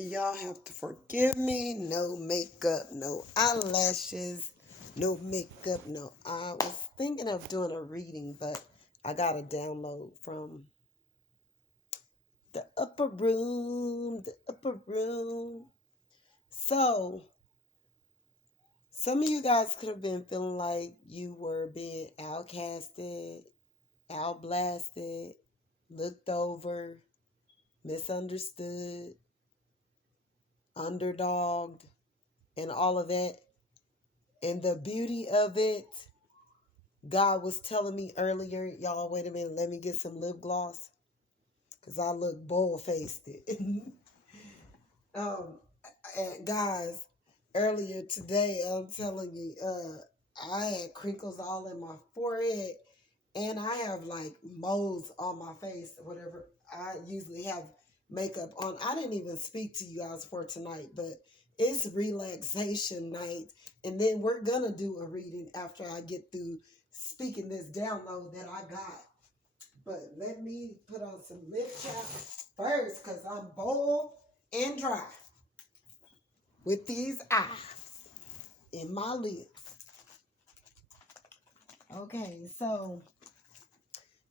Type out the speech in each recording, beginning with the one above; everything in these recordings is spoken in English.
Y'all have to forgive me. No makeup, no eyelashes, no makeup, no. I was thinking of doing a reading, but I got a download from the upper room. The upper room. So, some of you guys could have been feeling like you were being outcasted, outblasted, looked over, misunderstood, underdogged, and all of that. And the beauty of it, God was telling me earlier, y'all, wait a minute, let me get some lip gloss because I look bold faced. um, and guys, earlier today, I'm telling you, I had crinkles all in my forehead and I have like moles on my face, whatever. I usually have makeup on. I didn't even speak to you guys for tonight, but it's relaxation night. And then we're going to do a reading after I get through speaking this download that I got. But let me put on some lip chapstick first because I'm bold and dry with these eyes in my lips. Okay, so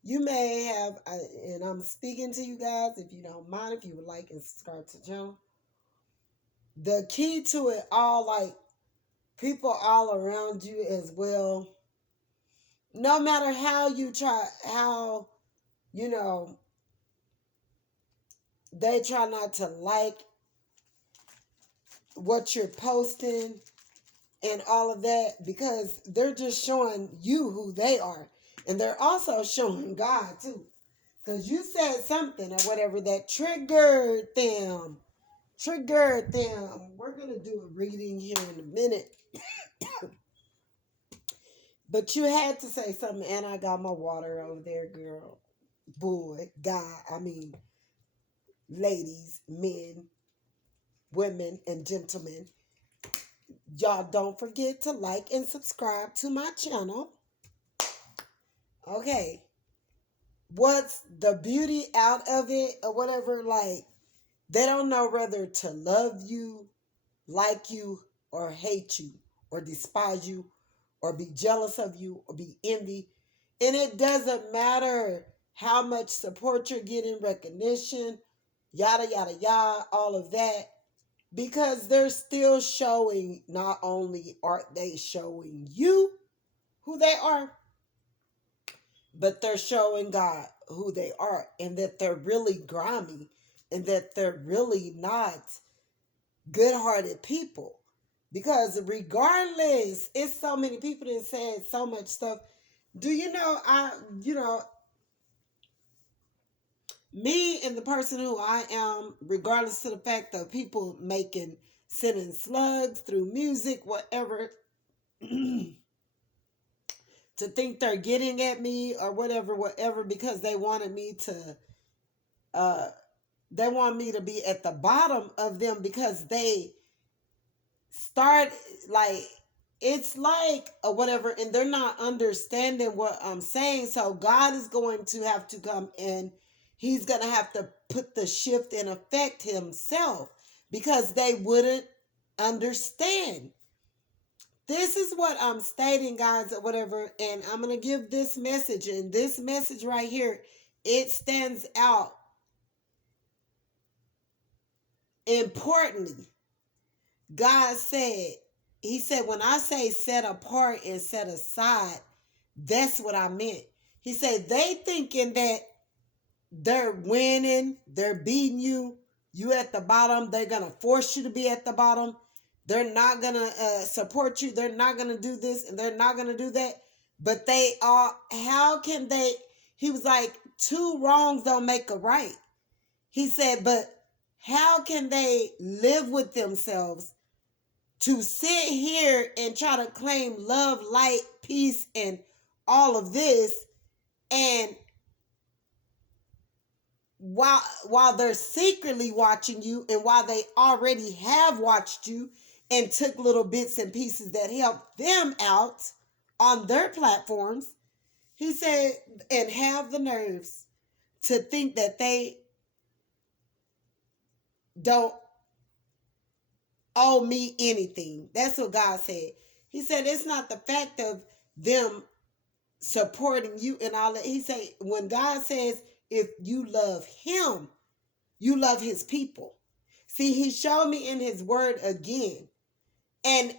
you may have, and I'm speaking to you guys, if you don't mind, if you would like and subscribe to the channel. The key to it all, like people all around you as well, no matter how you try, how, you know, they try not to like what you're posting and all of that because they're just showing you who they are. And they're also showing God too. Because you said something or whatever that triggered them. We're going to do a reading here in a minute. But you had to say something, and I got my water over there, girl. Boy, God, I mean, ladies, men, women, and gentlemen. Y'all don't forget to like and subscribe to my channel. Okay. What's the beauty out of it or whatever? Like, they don't know whether to love you, like you, or hate you, or despise you, or be jealous of you, or be envy. And it doesn't matter how much support you're getting, recognition, yada, yada, yada, all of that. Because they're still showing, not only are they showing you who they are, but they're showing God who they are and that they're really grimy and that they're really not good-hearted people. Because regardless, it's so many people that said so much stuff. Do you know, me and the person who I am, regardless of the fact of people sending slugs through music, whatever, to think they're getting at me or whatever, because uh, they want me to be at the bottom of them because they start like it's like or whatever, and they're not understanding what I'm saying. So God is going to have to come in. He's going to have to put the shift in effect himself because they wouldn't understand. This is what I'm stating, guys, or whatever, and I'm going to give this message, and this message right here, it stands out importantly. God said, he said, when I say set apart and set aside, that's what I meant. He said, they thinking that they're winning, they're beating you, you at the bottom, they're going to force you to be at the bottom. They're not going to support you. They're not going to do this and they're not going to do that. But they are, how can they, he was like, two wrongs don't make a right. He said, but how can they live with themselves to sit here and try to claim love, light, peace, and all of this, and while they're secretly watching you, and while they already have watched you and took little bits and pieces that helped them out on their platforms, he said, and have the nerves to think that they don't owe me anything. That's what God said. He said it's not the fact of them supporting you and all that. He said when God says if you love him, you love his people. See, he showed me in his word again. And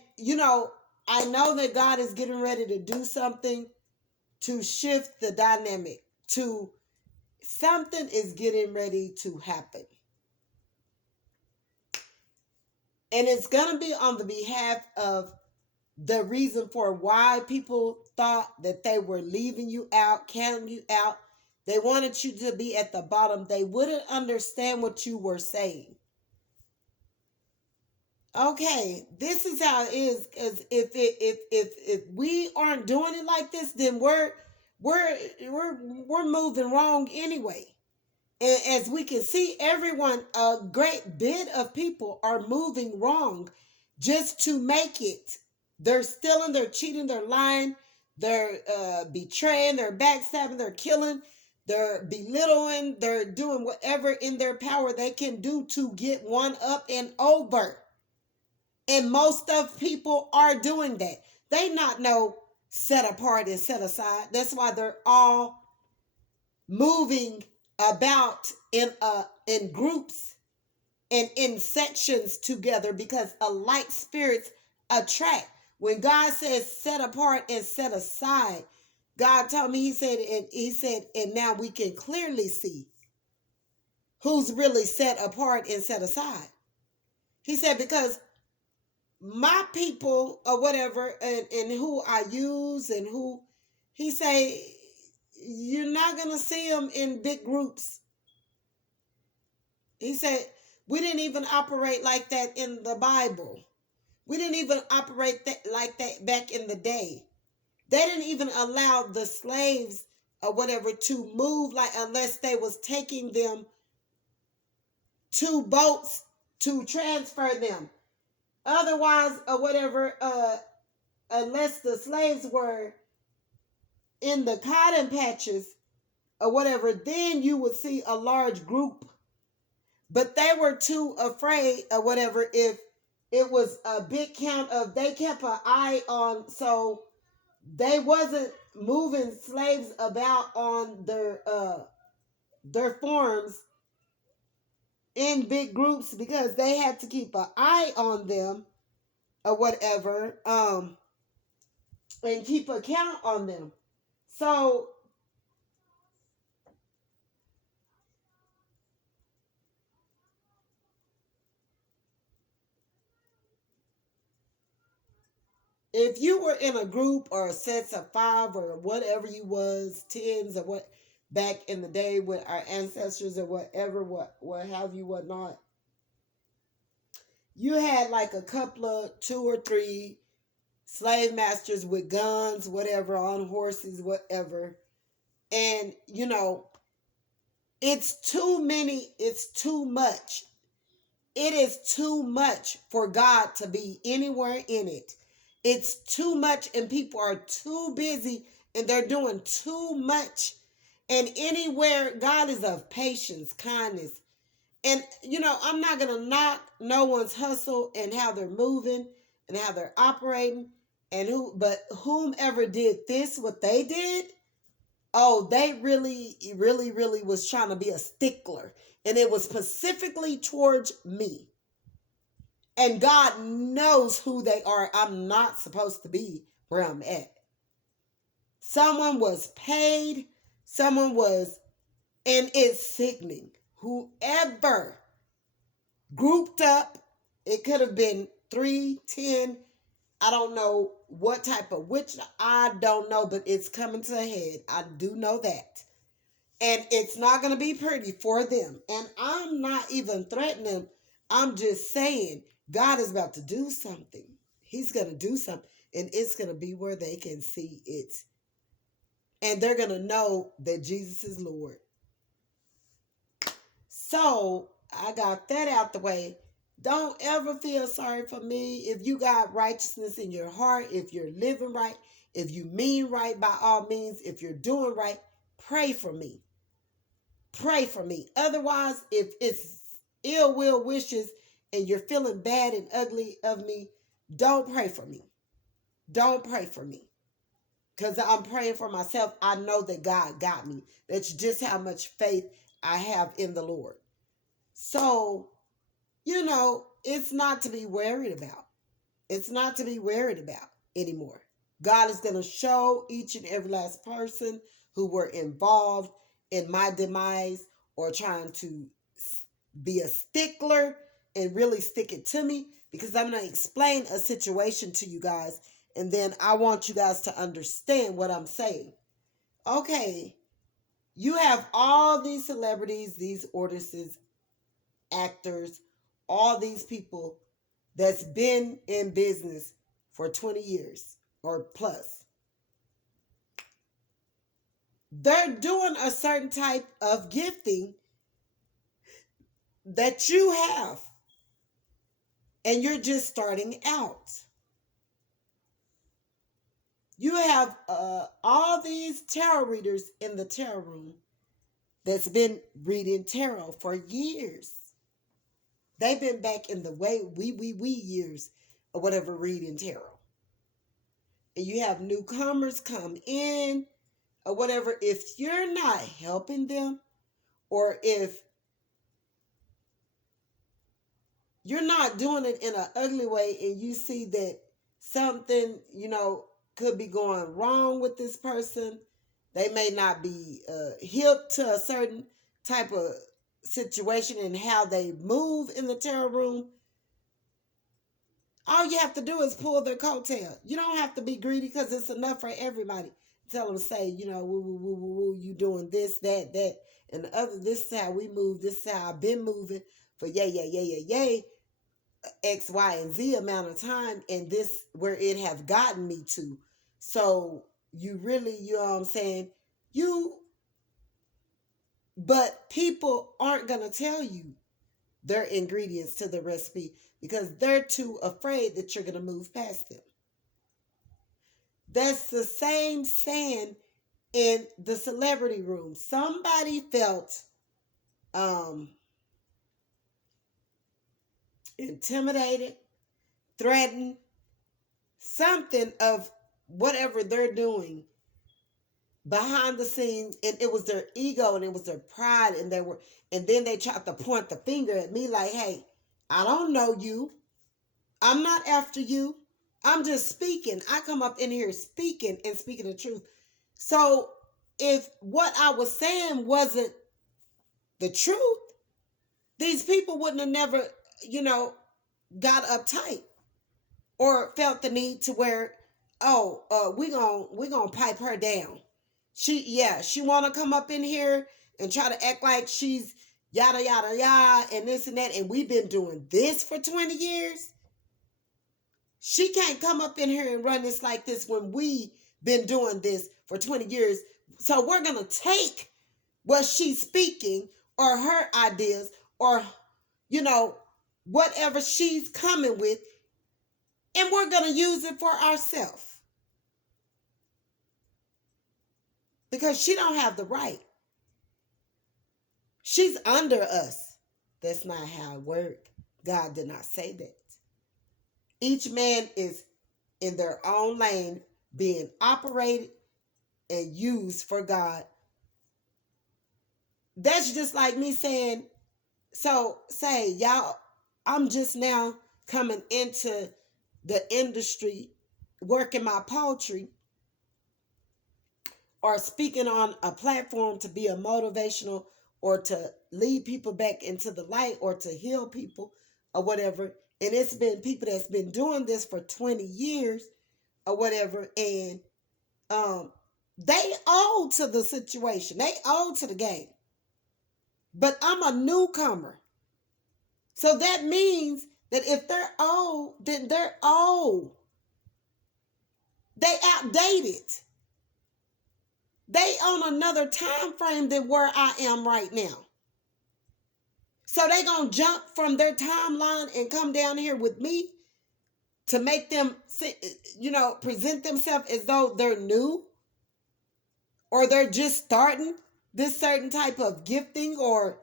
I know that God is getting ready to do something to shift the dynamic. To something is getting ready to happen. And it's going to be on the behalf of the reason for why people thought that they were leaving you out, counting you out. They wanted you to be at the bottom. They wouldn't understand what you were saying. Okay, this is how it is. Because if we aren't doing it like this, then we're moving wrong anyway. And as we can see, everyone, a great bit of people are moving wrong just to make it. They're stealing, they're cheating, they're lying, they're betraying, they're backstabbing, they're killing, they're belittling, they're doing whatever in their power they can do to get one up and over. And most of people are doing that. They not know set apart and set aside. That's why they're all moving about in groups and in sections together because alike spirits attract. When God says set apart and set aside, God told me, he said, and now we can clearly see who's really set apart and set aside. He said, because my people or whatever, and who I use and who, he say, you're not going to see them in big groups. He said, we didn't even operate like that in the Bible. We didn't even operate like that back in the day. They didn't even allow the slaves or whatever to move like unless they was taking them to boats to transfer them. Otherwise, or whatever, unless the slaves were in the cotton patches or whatever, then you would see a large group. But they were too afraid or whatever if it was a big count of, they kept an eye on, so they wasn't moving slaves about on their farms in big groups because they had to keep an eye on them or whatever, and keep a count on them. So if you were in a group or a sets of five or whatever you was, tens or what, back in the day with our ancestors or whatever, what have you, whatnot, you had like a couple of two or three slave masters with guns, whatever, on horses, whatever. And it's too many, it's too much. It is too much for God to be anywhere in it. It's too much, and people are too busy and they're doing too much. And anywhere, God is of patience, kindness. And, I'm not going to knock no one's hustle and how they're moving and how they're operating but whomever did this, what they did, oh, they really, really, really was trying to be a stickler. And it was specifically towards me. And God knows who they are. I'm not supposed to be where I'm at. Someone was paid. Someone was, and it's sickening. Whoever grouped up, it could have been 3, 10. I don't know what type of witch. I don't know, but it's coming to a head. I do know that. And it's not going to be pretty for them. And I'm not even threatening them. I'm just saying God is about to do something. He's going to do something. And it's going to be where they can see it. And they're going to know that Jesus is Lord. So I got that out the way. Don't ever feel sorry for me. If you got righteousness in your heart, if you're living right, if you mean right by all means, if you're doing right, pray for me. Pray for me. Otherwise, if it's ill will wishes and you're feeling bad and ugly of me, don't pray for me. Don't pray for me. Because I'm praying for myself. I know that God got me. That's just how much faith I have in the Lord. So, it's not to be worried about. It's not to be worried about anymore. God is going to show each and every last person who were involved in my demise or trying to be a stickler and really stick it to me, because I'm going to explain a situation to you guys, and then I want you guys to understand what I'm saying. Okay, you have all these celebrities, these artists, actors, all these people that's been in business for 20 years or plus. They're doing a certain type of gifting that you have, and you're just starting out. You have all these tarot readers in the tarot room that's been reading tarot for years. They've been back in the way we years or whatever reading tarot. And you have newcomers come in or whatever. If you're not helping them, or if you're not doing it in an ugly way and you see that something, could be going wrong with this person, they may not be hip to a certain type of situation and how they move in the tarot room, all you have to do is pull their coattail. You don't have to be greedy, because it's enough for everybody. Tell them to say, woo, woo, woo, woo, woo, you doing this, that, and the other. This is how we move. This is how I've been moving for yay, X, Y, and Z amount of time, and this where it have gotten me to. So you really, you know what I'm saying? But people aren't going to tell you their ingredients to the recipe, because they're too afraid that you're going to move past them. That's the same saying in the celebrity room. Somebody felt intimidated, threatened, something of whatever they're doing behind the scenes, and it was their ego and it was their pride, and then they tried to point the finger at me like, hey, I don't know you. I'm not after you. I'm just speaking. I come up in here speaking and speaking the truth. So if what I was saying wasn't the truth, these people wouldn't have never, got uptight or felt the need to where, we gonna pipe her down. She wanna come up in here and try to act like she's yada yada yada and this and that, and we've been doing this for 20 years. She can't come up in here and run this like this when we been doing this for 20 years. So we're gonna take what she's speaking or her ideas or whatever she's coming with, and we're gonna use it for ourselves. Because she don't have the right. She's under us. That's not how it worked. God did not say that. Each man is in their own lane being operated and used for God. That's just like me saying, so say, y'all, I'm just now coming into the industry, working my poetry, or speaking on a platform to be a motivational or to lead people back into the light or to heal people or whatever. And it's been people that's been doing this for 20 years or whatever. And they owe to the situation. They owe to the game. But I'm a newcomer. So that means that if they're old, then they're old. They outdated. They on another time frame than where I am right now. So they gonna jump from their timeline and come down here with me to make them, present themselves as though they're new, or they're just starting this certain type of gifting or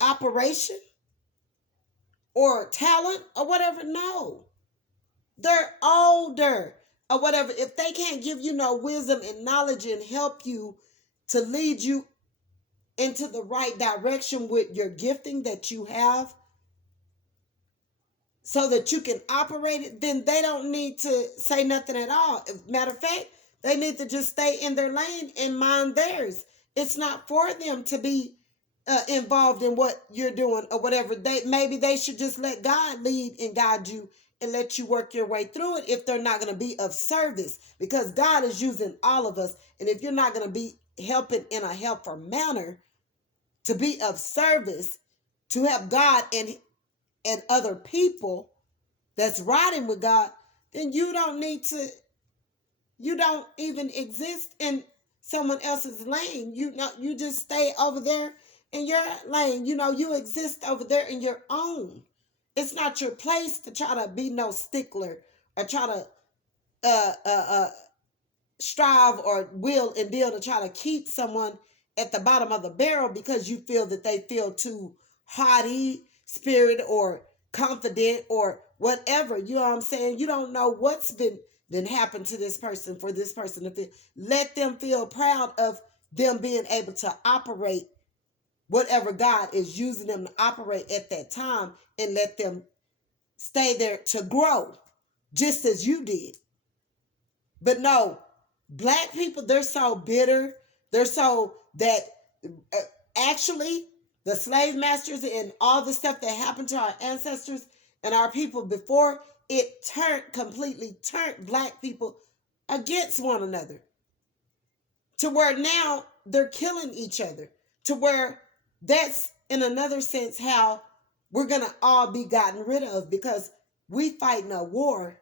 operation. or talent or whatever. No, they're older or whatever. If they can't give you no wisdom and knowledge and help you to lead you into the right direction with your gifting that you have so that you can operate it, then they don't need to say nothing at all. Matter of fact, they need to just stay in their lane and mind theirs. It's not for them to be involved in what you're doing or whatever. Maybe they should just let God lead and guide you and let you work your way through it if they're not going to be of service, because God is using all of us. And if you're not going to be helping in a helpful manner, to be of service, to help God and other people that's riding with God, then you don't even exist in someone else's lane. You just stay over there in your lane. You exist over there in your own. It's not your place to try to be no stickler or try to strive or will and deal to try to keep someone at the bottom of the barrel because you feel that they feel too haughty spirit or confident or whatever. You know what I'm saying? You don't know what's been happened to this person for this person to feel. Let them feel proud of them being able to operate whatever God is using them to operate at that time, and let them stay there to grow just as you did. But no, Black people, they're so bitter. They're so that actually the slave masters and all the stuff that happened to our ancestors and our people before, it completely turned Black people against one another, to where now they're killing each other, to where that's in another sense how we're going to all be gotten rid of, because we fighting a war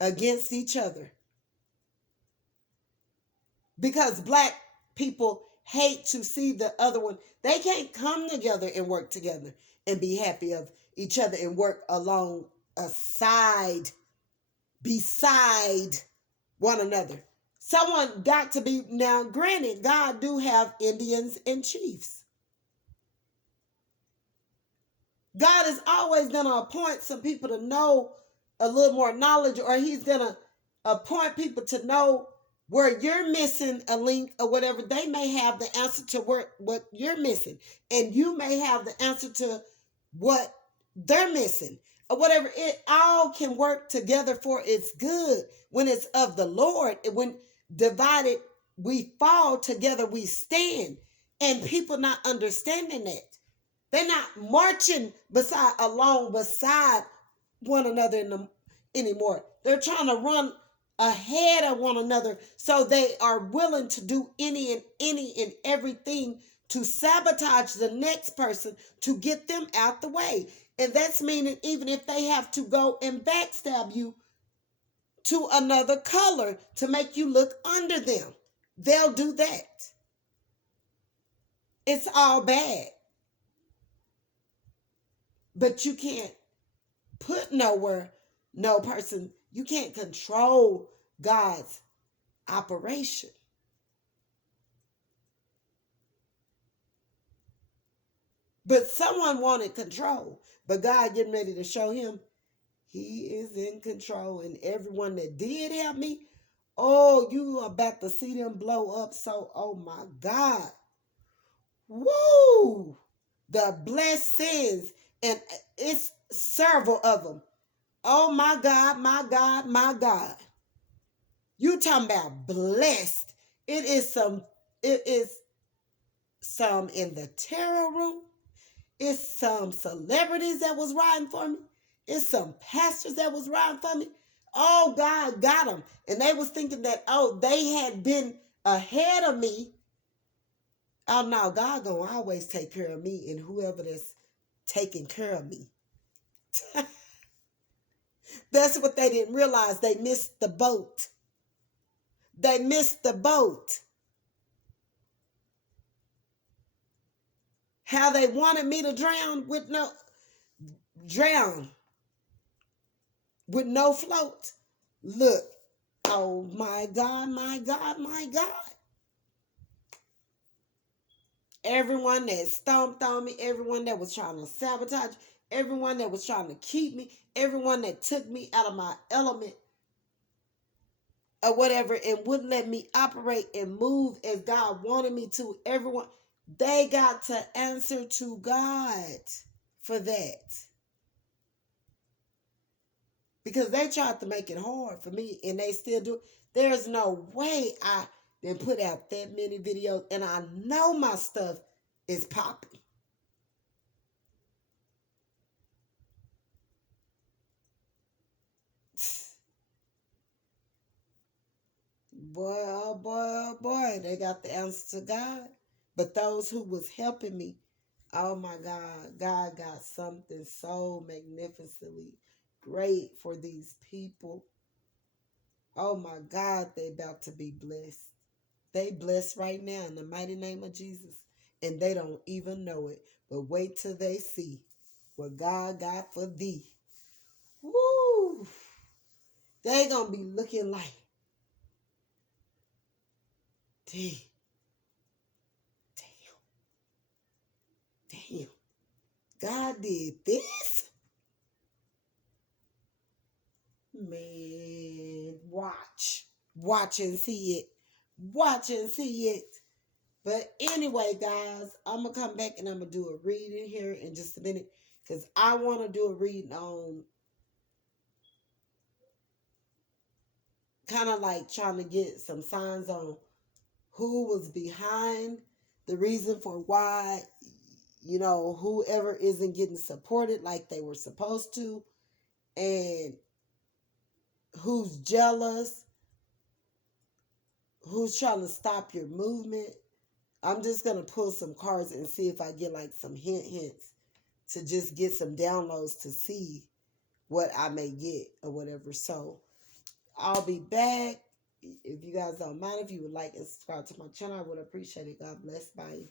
against each other. Because Black people hate to see the other one. They can't come together and work together and be happy of each other and work beside one another. Someone got to be, now granted, God do have Indians and chiefs. God is always going to appoint some people to know a little more knowledge, or he's going to appoint people to know where you're missing a link or whatever. They may have the answer to what you're missing, and you may have the answer to what they're missing or whatever. It all can work together for its good when it's of the Lord. When divided we fall, together we stand. And people not understanding that. They're not marching beside one another anymore. They're trying to run ahead of one another, so they are willing to do any and everything to sabotage the next person to get them out the way. And that's meaning even if they have to go and backstab you to another color to make you look under them, they'll do that. It's all bad. But you can't put nowhere, no person, you can't control God's operation. But someone wanted control. But God getting ready to show him he is in control. And everyone that did help me, oh, you are about to see them blow up. So, oh my God. Woo! The blessings. And it's several of them. Oh my God, my God, my God. You talking about blessed. It is some in the tarot room. It's some celebrities that was riding for me. It's some pastors that was riding for me. Oh, God got them. And they was thinking that, oh, they had been ahead of me. Oh, no, God gonna always take care of me and whoever that's taking care of me. That's what they didn't realize. They missed the boat. They missed the boat. How they wanted me to drown with no float. Look, oh my God, my God, my God. Everyone that stomped on me, everyone that was trying to sabotage, everyone that was trying to keep me, everyone that took me out of my element or whatever and wouldn't let me operate and move as God wanted me to, everyone, they got to answer to God for that. Because they tried to make it hard for me and they still do. There's no way I didn't put out that many videos and I know my stuff is popping. Boy, oh boy, oh boy, they got the answer to God. But those who was helping me, oh my God, God got something so magnificently great for these people. Oh my God, they about to be blessed. They blessed right now in the mighty name of Jesus. And they don't even know it. But wait till they see what God got for thee. Woo! They gonna be looking like, damn, damn. God did this? Man, watch. Watch and see it. Watch and see it. But anyway, guys, I'm going to come back and I'm going to do a reading here in just a minute. Because I want to do a reading on kind of like trying to get some signs on who was behind the reason for why, you know, whoever isn't getting supported like they were supposed to. And who's jealous, who's trying to stop your movement. I'm just going to pull some cards and see if I get like some hints to just get some downloads to see what I may get or whatever. So I'll be back. If you guys don't mind, if you would like and subscribe to my channel, I would appreciate it. God bless. Bye.